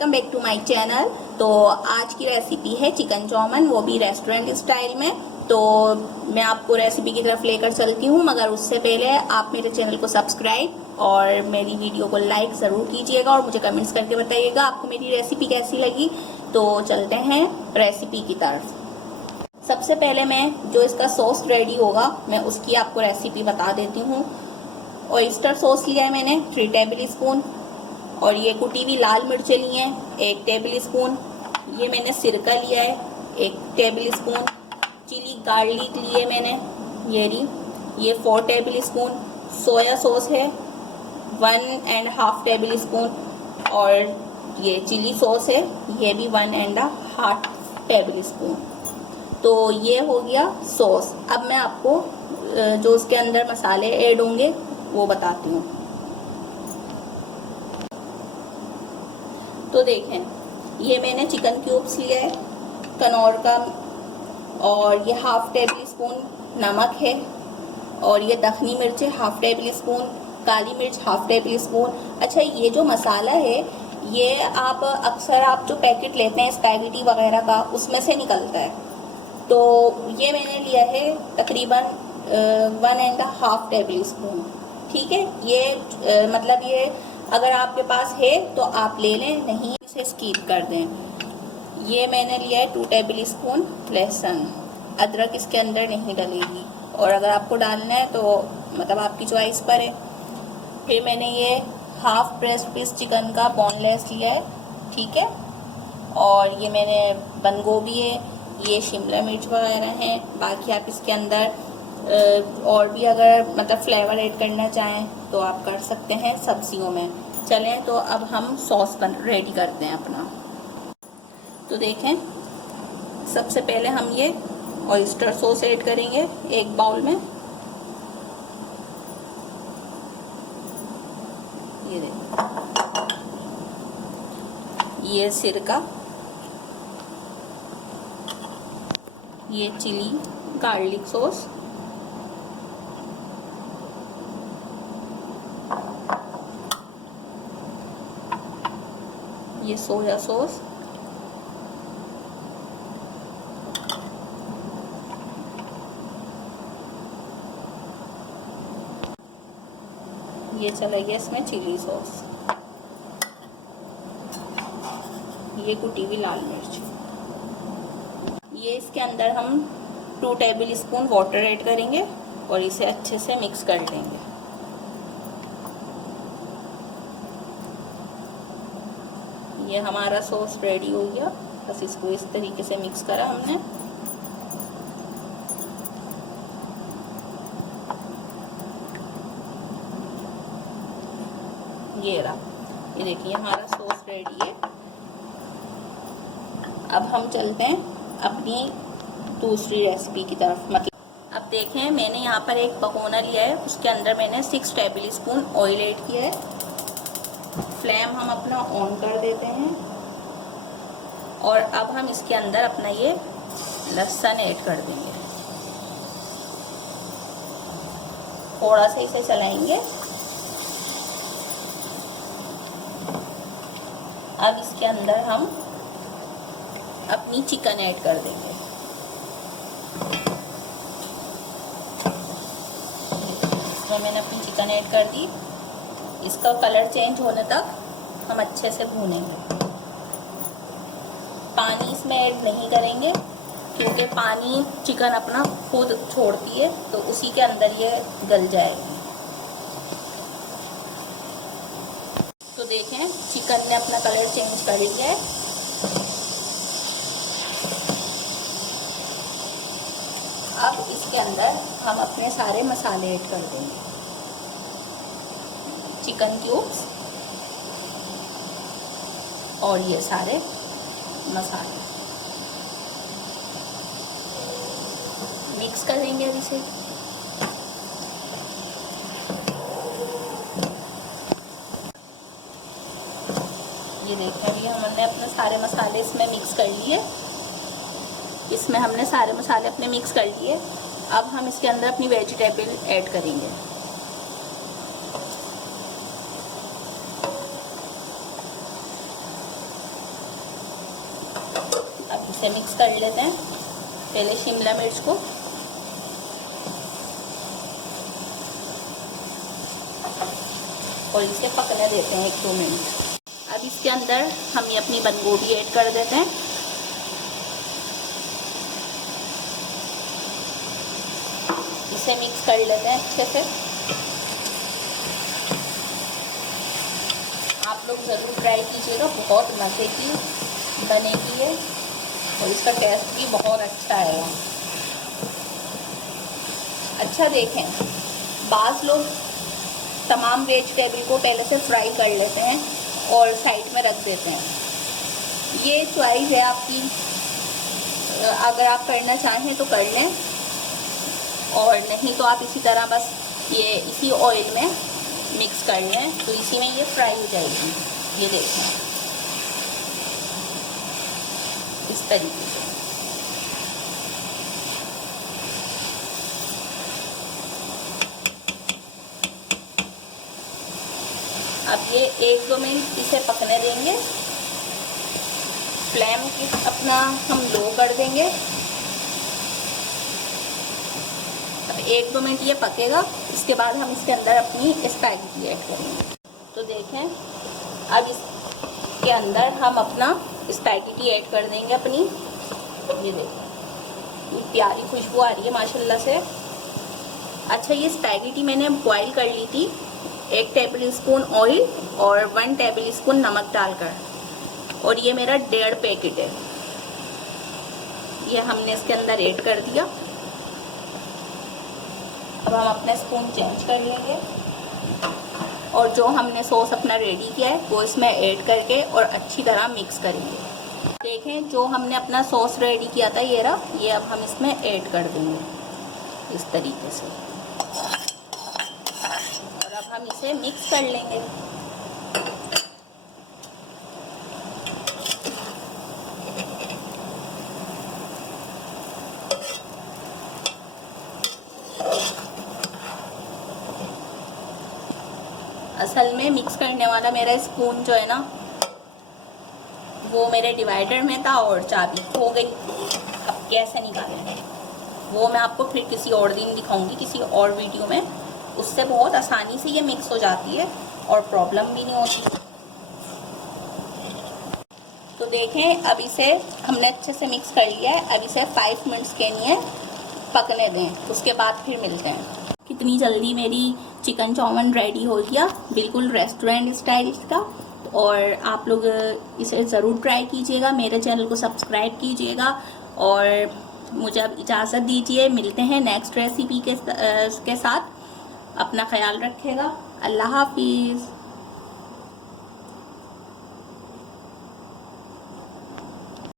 Welcome back to my channel. तो आज की रेसिपी है चिकन चाउमीन, वो भी रेस्टोरेंट स्टाइल में। तो मैं आपको रेसिपी की तरफ लेकर चलती हूँ, मगर उससे पहले आप मेरे चैनल को सब्सक्राइब और मेरी वीडियो को लाइक ज़रूर कीजिएगा और मुझे कमेंट्स करके बताइएगा आपको मेरी रेसिपी कैसी लगी। तो चलते हैं रेसिपी की तरफ। सबसे पहले मैं जो इसका सॉस रेडी होगा मैं उसकी आपको रेसिपी बता देती हूँ। ऑयस्टर सॉस लिया है मैंने 3 टेबल स्पून, और ये कुटी हुई लाल मिर्चें ली हैं 1 टेबल स्पून। ये मैंने सिरका लिया है 1 टेबल स्पून। चिली गार्लिक लिए मैंने ये 4 टेबल स्पून। सोया सॉस है 1.5 टेबल स्पून, और ये चिली सॉस है ये भी 1.5 टेबल स्पून। तो ये हो गया सॉस। अब मैं आपको जो उसके अंदर मसाले ऐड होंगे वो बताती हूँ। तो देखें, ये मैंने चिकन क्यूब्स लिया है कनौर का, और ये 1/2 टेबल स्पून नमक है, और ये दखनी मिर्च है 1/2 टेबल स्पून, काली मिर्च 1/2 टेबल स्पून। अच्छा, ये जो मसाला है ये आप अक्सर आप जो पैकेट लेते हैं स्पैगेटी वगैरह का उसमें से निकलता है। तो ये मैंने लिया है तकरीबन 1.5 टेबल स्पून। ठीक है, ये मतलब ये अगर आपके पास है तो आप ले लें, नहीं इसे स्किप कर दें। ये मैंने लिया है 2 टेबल स्पून लहसुन। अदरक इसके अंदर नहीं डलेगी, और अगर आपको डालना है तो मतलब आपकी चॉइस पर है। फिर मैंने ये 1/2 ब्रेस्ट पीस चिकन का बोनलेस लिया है, ठीक है। और ये मैंने बंद गोभी है, ये शिमला मिर्च वगैरह हैं। बाकी आप इसके अंदर और भी अगर मतलब फ्लेवर ऐड करना चाहें तो आप कर सकते हैं सब्जियों में। चलें तो अब हम सॉस रेडी करते हैं अपना। तो देखें, सबसे पहले हम ये ऑयस्टर सॉस ऐड करेंगे 1 बाउल में। ये देखें, ये सिरका, ये चिली गार्लिक सॉस, ये सोया सॉस, ये चला गया इसमें चिली सॉस, ये कुटी हुई लाल मिर्च। ये इसके अंदर हम 2 टेबल स्पून वाटर ऐड करेंगे और इसे अच्छे से मिक्स कर लेंगे। ये हमारा सॉस रेडी हो गया। बस इसको इस तरीके से मिक्स करा हमने। ये रहा, ये देखिए हमारा सॉस रेडी है। अब हम चलते हैं अपनी दूसरी रेसिपी की तरफ। मतलब अब देखें, मैंने यहाँ पर एक भगोना लिया है, उसके अंदर मैंने 6 टेबल स्पून ऑयल ऐड किया है। फ्लेम हम अपना ऑन कर देते हैं, और अब हम इसके अंदर अपना ये लहसुन ऐड कर देंगे। थोड़ा सा इसे चलाएंगे। अब इसके अंदर हम अपनी चिकन ऐड कर देंगे। इसमें मैंने अपनी चिकन ऐड कर दी। इसका कलर चेंज होने तक हम अच्छे से भूनेंगे। पानी इसमें ऐड नहीं करेंगे क्योंकि पानी चिकन अपना खुद छोड़ती है, तो उसी के अंदर ये गल जाएगी। तो देखें, चिकन ने अपना कलर चेंज कर लिया है। अब इसके अंदर हम अपने सारे मसाले ऐड कर देंगे। चिकन क्यूब्स और ये सारे मसाले मिक्स करेंगे अब इसे। ये देखें, अभी हमने अपने सारे मसाले इसमें मिक्स कर लिए। इसमें हमने सारे मसाले अपने मिक्स कर लिए। अब हम इसके अंदर अपनी वेजिटेबल ऐड करेंगे। इसे मिक्स कर लेते हैं पहले शिमला मिर्च को। और इसे पकने देते हैं 1-2 मिनट। अब इसके अंदर हम ये अपनी बंद गोभी ऐड कर देते हैं। इसे मिक्स कर लेते हैं अच्छे से। आप लोग ज़रूर ट्राई कीजिएगा, बहुत मज़े की बनेगी है और इसका टेस्ट भी बहुत अच्छा आएगा। अच्छा देखें, बाज़ लोग तमाम वेजिटेबल को पहले से फ्राई कर लेते हैं और साइड में रख देते हैं। ये चॉइस है आपकी, अगर आप करना चाहें तो कर लें, और नहीं तो आप इसी तरह बस ये इसी ऑयल में मिक्स कर लें, तो इसी में ये फ्राई हो जाएगी। ये देखें इस तरीके से। अब ये 1-2 मिनट इसे पकने देंगे। फ्लेम अपना हम लो कर देंगे। अब 1-2 मिनट ये पकेगा, इसके बाद हम इसके अंदर अपनी स्पैगेटी ऐड करेंगे। तो देखें, अब इसके अंदर हम अपना स्पैगेटी ऐड कर देंगे अपनी। ये देखें, ये प्यारी खुशबू आ रही है माशाल्लाह से। अच्छा, ये स्पैगेटी मैंने बॉईल कर ली थी 1 टेबल स्पून ऑयल और 1 टेबल स्पून नमक डालकर, और ये मेरा 1.5 पैकेट है। ये हमने इसके अंदर ऐड कर दिया। अब हम अपना स्पून चेंज कर लेंगे और जो हमने सॉस अपना रेडी किया है वो इसमें ऐड करके और अच्छी तरह मिक्स करेंगे। देखें, जो हमने अपना सॉस रेडी किया था ये रहा, ये अब हम इसमें ऐड कर देंगे इस तरीके से, और अब हम इसे मिक्स कर लेंगे। असल में मिक्स करने वाला मेरा स्पून जो है ना, वो मेरे डिवाइडर में था और चाबी खो गई। अब कैसे निकालें वो मैं आपको फिर किसी और दिन दिखाऊंगी, किसी और वीडियो में। उससे बहुत आसानी से ये मिक्स हो जाती है और प्रॉब्लम भी नहीं होती। तो देखें, अब इसे हमने अच्छे से मिक्स कर लिया है। अब इसे 5 मिनट्स के लिए पकने दें, उसके बाद फिर मिलते हैं। कितनी जल्दी मेरी चिकन चाउमीन रेडी हो गया, बिल्कुल रेस्टोरेंट स्टाइल का। और आप लोग इसे ज़रूर ट्राई कीजिएगा, मेरे चैनल को सब्सक्राइब कीजिएगा और मुझे अब इजाज़त दीजिए। मिलते हैं नेक्स्ट रेसिपी के साथ। अपना ख्याल रखिएगा। अल्लाह हाफिज़।